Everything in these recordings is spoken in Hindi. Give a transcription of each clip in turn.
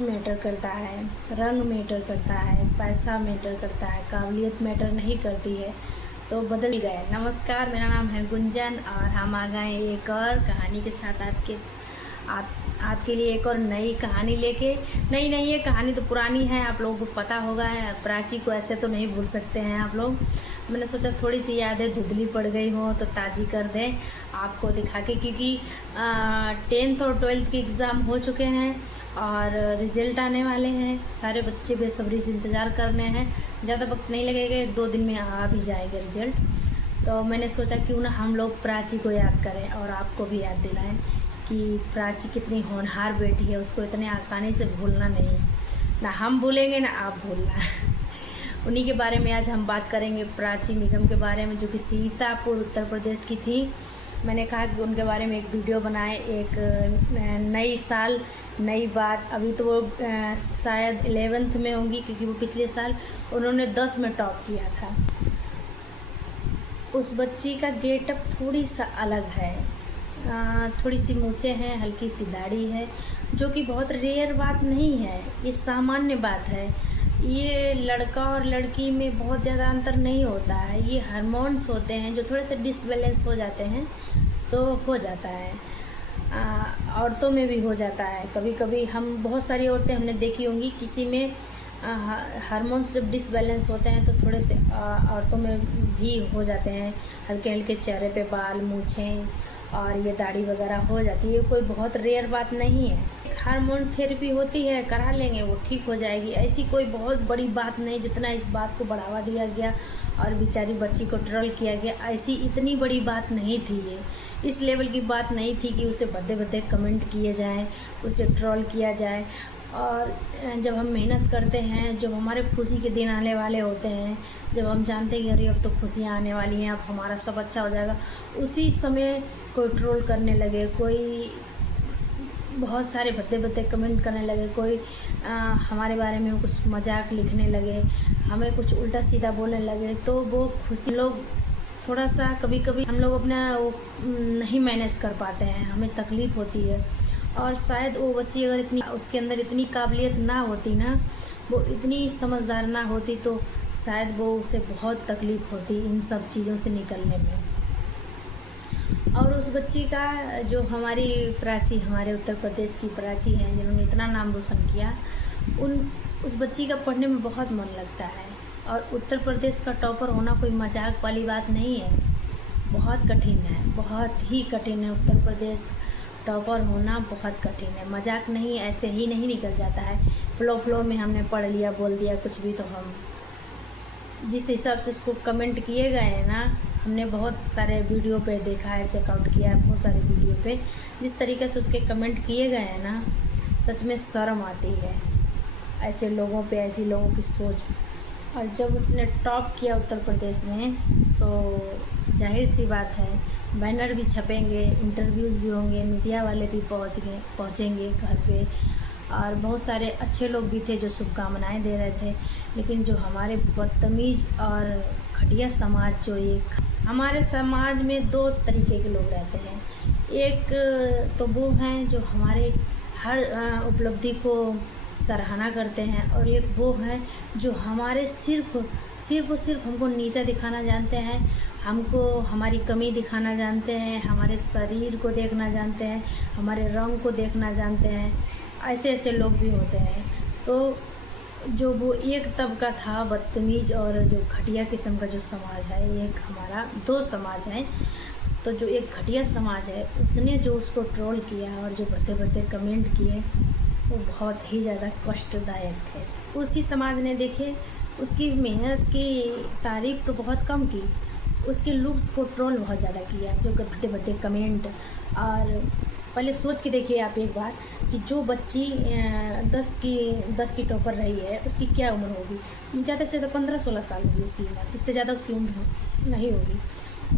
मैटर करता है, रंग मैटर करता है, पैसा मैटर करता है, काबिलियत मैटर नहीं करती है। तो बदल गए। नमस्कार, मेरा नाम है गुंजन और हम आ गए एक और कहानी के साथ आपके लिए एक और नई कहानी लेके। नई नहीं, ये कहानी तो पुरानी है, आप लोगों को पता होगा। प्राची को ऐसे तो नहीं भूल सकते हैं आप लोग। मैंने सोचा थोड़ी सी यादें धुंधली पड़ गई हो तो ताज़ी कर दें आपको दिखा के, क्योंकि 10th और 12th के एग्ज़ाम हो चुके हैं और रिज़ल्ट आने वाले हैं। सारे बच्चे बेसब्री से इंतज़ार कर रहे हैं। ज़्यादा वक्त नहीं लगेगा, 1-2 दिन में आ भी जाएगा रिज़ल्ट। तो मैंने सोचा क्यों ना हम लोग प्राची को याद करें और आपको भी याद दिलाएं कि प्राची कितनी होनहार बेटी है। उसको इतने आसानी से भूलना नहीं, ना हम भूलेंगे ना आप भूलना। उन्हीं के बारे में आज हम बात करेंगे, प्राची निगम के बारे में, जो कि सीतापुर उत्तर प्रदेश की थी। मैंने कहा कि उनके बारे में एक वीडियो बनाए, एक नई साल नई बात। अभी तो वो शायद 11th में होंगी, क्योंकि वो पिछले साल उन्होंने 10 में टॉप किया था। उस बच्ची का गेटअप थोड़ी सा अलग है, थोड़ी सी मूछें हैं, हल्की सी दाढ़ी है, जो कि बहुत रेयर बात नहीं है, ये सामान्य बात है। ये लड़का और लड़की में बहुत ज़्यादा अंतर नहीं होता है, ये हार्मोन्स होते हैं जो थोड़े से डिसबैलेंस हो जाते हैं तो हो जाता है। औरतों में भी हो जाता है कभी कभी। हम बहुत सारी औरतें हमने देखी होंगी, किसी में हार्मोन्स जब डिसबैलेंस होते हैं तो थोड़े से औरतों में भी हो जाते हैं। हल्के हल्के चेहरे पे बाल, मूछें और ये दाढ़ी वगैरह हो जाती है। कोई बहुत रेयर बात नहीं है। हार्मोन थेरेपी होती है, करा लेंगे, वो ठीक हो जाएगी। ऐसी कोई बहुत बड़ी बात नहीं जितना इस बात को बढ़ावा दिया गया और बेचारी बच्ची को ट्रोल किया गया। ऐसी इतनी बड़ी बात नहीं थी, ये इस लेवल की बात नहीं थी कि उसे भद्दे भद्दे कमेंट किए जाएं, उसे ट्रोल किया जाए। और जब हम मेहनत करते हैं, जब हमारे खुशी के दिन आने वाले होते हैं, जब हम जानते हैं कि अरे अब तो खुशियाँ आने वाली हैं, अब हमारा सब अच्छा हो जाएगा, उसी समय कोई ट्रोल करने लगे, कोई बहुत सारे भद्दे भद्दे कमेंट करने लगे, कोई हमारे बारे में कुछ मजाक लिखने लगे, हमें कुछ उल्टा सीधा बोलने लगे, तो वो खुशी लोग थोड़ा सा कभी कभी हम लोग अपना वो नहीं मैनेज कर पाते हैं, हमें तकलीफ़ होती है। और शायद वो बच्ची अगर इतनी उसके अंदर इतनी काबिलियत ना होती ना, वो इतनी समझदार ना होती, तो शायद वो उसे बहुत तकलीफ़ होती इन सब चीज़ों से निकलने में। और उस बच्ची का जो हमारी प्राची, हमारे उत्तर प्रदेश की प्राची हैं, जिन्होंने इतना नाम रोशन किया, उस बच्ची का पढ़ने में बहुत मन लगता है। और उत्तर प्रदेश का टॉपर होना कोई मजाक वाली बात नहीं है, बहुत कठिन है, बहुत ही कठिन है। उत्तर प्रदेश टॉपर होना बहुत कठिन है, मजाक नहीं, ऐसे ही नहीं निकल जाता है। फ्लो में हमने पढ़ लिया, बोल दिया कुछ भी, तो हम जिस हिसाब से इसको कमेंट किए गए हैं ना, हमने बहुत सारे वीडियो पे देखा है, चेकआउट किया है बहुत सारे वीडियो पे, जिस तरीके से उसके कमेंट किए गए हैं ना, सच में शर्म आती है ऐसे लोगों पे, ऐसी लोगों की सोच। और जब उसने टॉप किया उत्तर प्रदेश में, तो जाहिर सी बात है बैनर भी छपेंगे, इंटरव्यूज़ भी होंगे, मीडिया वाले भी पहुँचेंगे घर पे, और बहुत सारे अच्छे लोग भी थे जो शुभकामनाएं दे रहे थे। लेकिन जो हमारे बदतमीज़ और घटिया समाज, जो एक हमारे समाज में 2 तरीके के लोग रहते हैं। एक तो वो हैं जो हमारे हर उपलब्धि को सराहना करते हैं, और एक वो हैं जो हमारे सिर्फ हमको नीचा दिखाना जानते हैं, हमको हमारी कमी दिखाना जानते हैं, हमारे शरीर को देखना जानते हैं, हमारे रंग को देखना जानते हैं। ऐसे लोग भी होते हैं। तो जो वो एक तबका था बदतमीज़ और जो घटिया किस्म का जो समाज है, एक हमारा 2 समाज हैं। तो जो एक घटिया समाज है, उसने जो उसको ट्रोल किया और जो भद्दे भद्दे कमेंट किए, वो बहुत ही ज़्यादा कष्टदायक थे। उसी समाज ने देखे उसकी मेहनत की तारीफ़ तो बहुत कम की, उसके लुक्स को ट्रोल बहुत ज़्यादा किया, जो भद्दे भद्दे कमेंट। और पहले सोच के देखिए आप एक बार कि जो बच्ची 10 की टॉपर रही है, उसकी क्या उम्र होगी? ज़्यादा से ज़्यादा 15-16 साल होगी उसकी उम्र, इससे ज़्यादा उसकी उम्र नहीं होगी,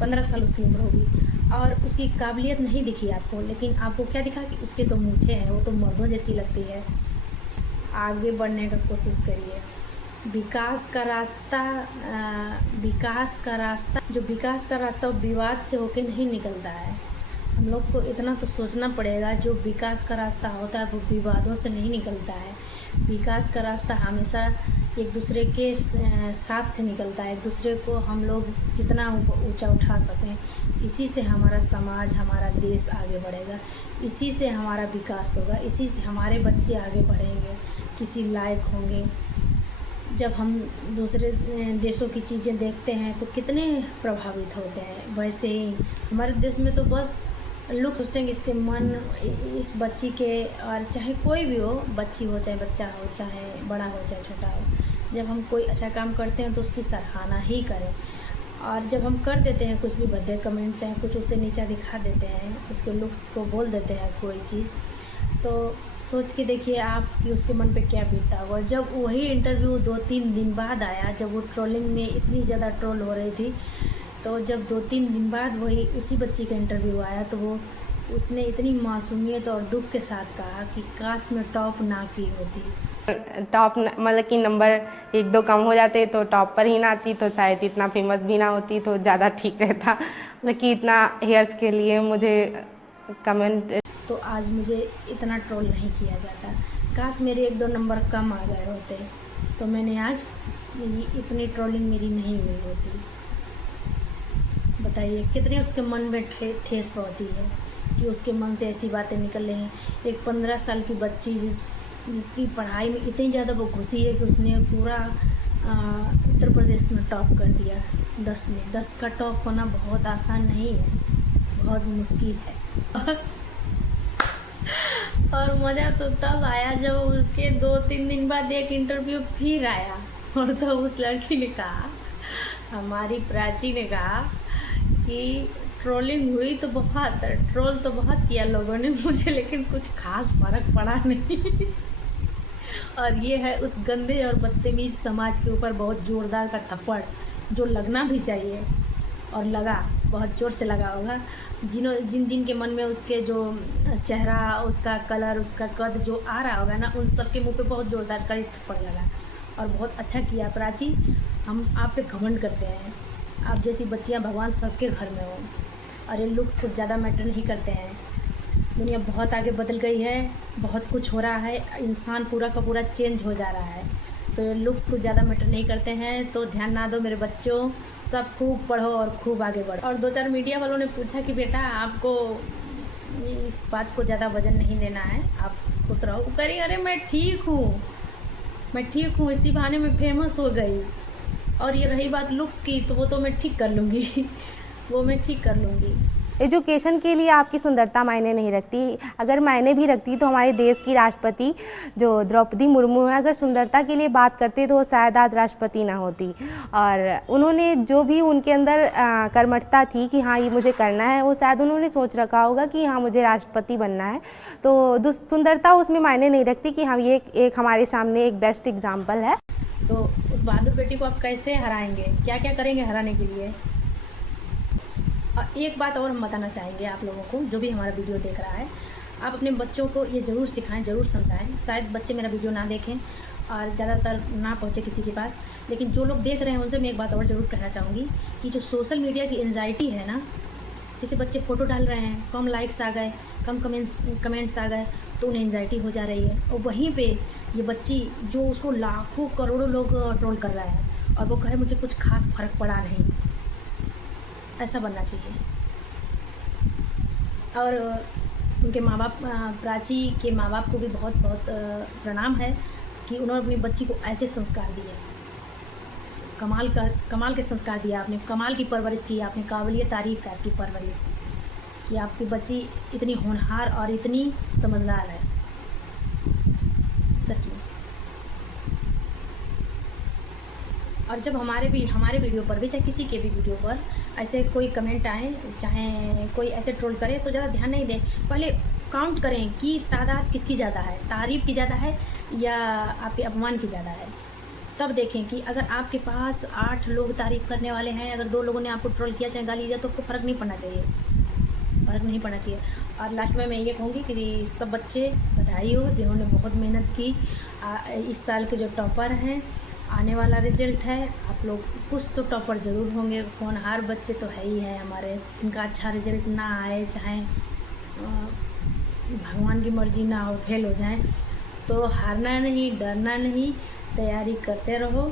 15 साल उसकी उम्र होगी। और उसकी काबिलियत नहीं दिखी आपको, लेकिन आपको क्या दिखा कि उसके तो मूंछें हैं, वो तो मर्दों जैसी लगती है। आगे बढ़ने का कोशिश करिए। विकास का रास्ता जो विकास का रास्ता वो विवाद से होकर नहीं निकलता है। हम लोग को इतना तो सोचना पड़ेगा, जो विकास का रास्ता होता है वो विवादों से नहीं निकलता है। विकास का रास्ता हमेशा एक दूसरे के साथ से निकलता है। एक दूसरे को हम लोग जितना ऊंचा उठा सकें, इसी से हमारा समाज, हमारा देश आगे बढ़ेगा, इसी से हमारा विकास होगा, इसी से हमारे बच्चे आगे बढ़ेंगे, किसी लायक होंगे। जब हम दूसरे देशों की चीज़ें देखते हैं तो कितने प्रभावित होते हैं। वैसे ही हमारे देश में तो बस लोग सोचते हैं कि इसके मन इस बच्ची के, और चाहे कोई भी हो, बच्ची हो चाहे बच्चा हो, चाहे बड़ा हो चाहे छोटा हो, जब हम कोई अच्छा काम करते हैं तो उसकी सराहना ही करें। और जब हम कर देते हैं कुछ भी भद्दे कमेंट, चाहे कुछ उससे नीचा दिखा देते हैं, उसके लुक्स को बोल देते हैं कोई चीज़, तो सोच के देखिए आप कि उसके मन पे क्या बीतता होगा। जब वही इंटरव्यू 2-3 दिन बाद आया, जब वो ट्रोलिंग में इतनी ज़्यादा ट्रोल हो रही थी, तो जब 2-3 दिन बाद वही उसी बच्ची का इंटरव्यू आया, तो वो उसने इतनी मासूमियत और दुख के साथ कहा कि काश मैं टॉप ना की होती। टॉप मतलब कि नंबर 1-2 कम हो जाते तो टॉप पर ही ना आती, तो शायद इतना फेमस भी ना होती, तो ज़्यादा ठीक रहता। मतलब कि इतना हेयर्स के लिए मुझे कमेंट, तो आज मुझे इतना ट्रोल नहीं किया जाता। काश मेरे 1-2 नंबर कम आ गए होते तो मैंने आज इतनी ट्रोलिंग मेरी नहीं हुई होती। बताइए कितनी उसके मन में ठेस पहुंची है कि उसके मन से ऐसी बातें निकल रही हैं। एक 15 साल की बच्ची जिसकी पढ़ाई में इतनी ज़्यादा वो घुसी है कि उसने पूरा उत्तर प्रदेश में टॉप कर दिया 10 में। 10 का टॉप होना बहुत आसान नहीं है, बहुत मुश्किल है। और मज़ा तो तब आया जब उसके 2-3 दिन बाद एक इंटरव्यू फिर आया, और तो उस लड़की ने कहा, हमारी प्राची ने कहा कि ट्रोलिंग हुई तो बहुत, ट्रोल तो बहुत किया लोगों ने मुझे, लेकिन कुछ खास फर्क पड़ा नहीं। और ये है उस गंदे और बदतमीज समाज के ऊपर बहुत ज़ोरदार का थप्पड़, जो लगना भी चाहिए, और लगा, बहुत ज़ोर से लगा होगा। जिन के मन में उसके जो चेहरा, उसका कलर, उसका कद जो आ रहा होगा ना, उन सब के मुँह पे बहुत ज़ोरदार का थप्पड़ लगा। और बहुत अच्छा किया प्राची, हम आप पे घमंड करते हैं। आप जैसी बच्चियां भगवान सबके घर में हो, और ये लुक्स कुछ ज़्यादा मैटर नहीं करते हैं। दुनिया बहुत आगे बदल गई है, बहुत कुछ हो रहा है, इंसान पूरा का पूरा चेंज हो जा रहा है, तो ये लुक्स कुछ ज़्यादा मैटर नहीं करते हैं। तो ध्यान ना दो मेरे बच्चों, सब खूब पढ़ो और खूब आगे बढ़ो। और 2-4 मीडिया वालों ने पूछा कि बेटा आपको इस बात को ज़्यादा वजन नहीं देना है, आप खुश रहो। करिए, अरे मैं ठीक हूँ, इसी बहाने में फेमस हो गई। और ये रही बात लुक्स की, तो वो तो मैं ठीक कर लूँगी। वो मैं ठीक कर लूँगी। एजुकेशन के लिए आपकी सुंदरता मायने नहीं रखती। अगर मायने भी रखती तो हमारे देश की राष्ट्रपति जो द्रौपदी मुर्मू है, अगर सुंदरता के लिए बात करते तो वो शायद आज राष्ट्रपति ना होती। और उन्होंने जो भी उनके अंदर कर्मठता थी कि हाँ ये मुझे करना है, वो शायद उन्होंने सोच रखा होगा कि हाँ मुझे राष्ट्रपति बनना है। तो सुंदरता उसमें मायने नहीं रखती कि हम ये एक हमारे सामने एक बेस्ट एग्जाम्पल है। तो उस बहादुर बेटी को आप कैसे हराएंगे, क्या क्या करेंगे हराने के लिए? एक बात और हम बताना चाहेंगे आप लोगों को, जो भी हमारा वीडियो देख रहा है, आप अपने बच्चों को ये ज़रूर सिखाएं, ज़रूर समझाएं। शायद बच्चे मेरा वीडियो ना देखें और ज़्यादातर ना पहुँचे किसी के पास, लेकिन जो लोग देख रहे हैं उनसे मैं एक बात और ज़रूर कहना चाहूँगी कि जो सोशल मीडिया की एंजाइटी है ना, जैसे बच्चे फ़ोटो डाल रहे हैं, कम लाइक्स आ गए, कम कमेंट्स आ गए, तो उन्हें एंजाइटी हो जा रही है। और वहीं पे ये बच्ची जो उसको लाखों करोड़ों लोग ट्रोल कर रहा है, और वो कहे मुझे कुछ खास फर्क पड़ा नहीं, ऐसा बनना चाहिए। और उनके माँ बाप, प्राची के माँ बाप को भी बहुत बहुत प्रणाम है कि उन्होंने अपनी बच्ची को ऐसे संस्कार दिए। कमाल के संस्कार दिया आपने, कमाल की परवरिश की आपने, काबिलियत तारीफ़ है आपकी परवरिश कि आपकी बच्ची इतनी होनहार और इतनी समझदार है, सच में। और जब हमारे वीडियो पर भी, चाहे किसी के भी वीडियो पर ऐसे कोई कमेंट आए, चाहे कोई ऐसे ट्रोल करे, तो ज़्यादा ध्यान नहीं दें। पहले काउंट करें कि तादाद किसकी ज़्यादा है, तारीफ़ की ज़्यादा है या आपके अपमान की ज़्यादा है। तब देखें कि अगर आपके पास 8 लोग तारीफ़ करने वाले हैं, अगर 2 लोगों ने आपको ट्रोल किया चाहे गाली दिया, तो आपको फ़र्क नहीं पड़ना चाहिए, फ़र्क नहीं पड़ना चाहिए। और लास्ट में मैं ये कहूँगी कि सब बच्चे बधाई हो जिन्होंने बहुत मेहनत की। इस साल के जो टॉपर हैं, आने वाला रिजल्ट है, आप लोग कुछ तो टॉपर ज़रूर होंगे। होनहार बच्चे तो है ही हैं हमारे, इनका अच्छा रिजल्ट ना आए, चाहे भगवान की मर्जी ना हो, फेल हो जाएं, तो हारना नहीं, डरना नहीं, तैयारी करते रहो।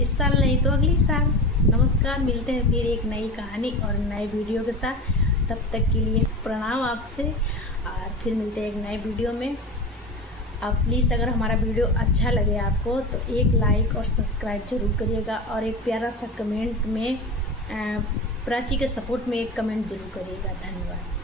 इस साल नहीं तो अगली साल। नमस्कार, मिलते हैं फिर एक नई कहानी और नए वीडियो के साथ। तब तक के लिए प्रणाम आपसे, और फिर मिलते हैं एक नए वीडियो में। आप प्लीज़ अगर हमारा वीडियो अच्छा लगे आपको तो एक लाइक और सब्सक्राइब ज़रूर करिएगा, और एक प्यारा सा कमेंट में प्राची के सपोर्ट में एक कमेंट ज़रूर करिएगा। धन्यवाद।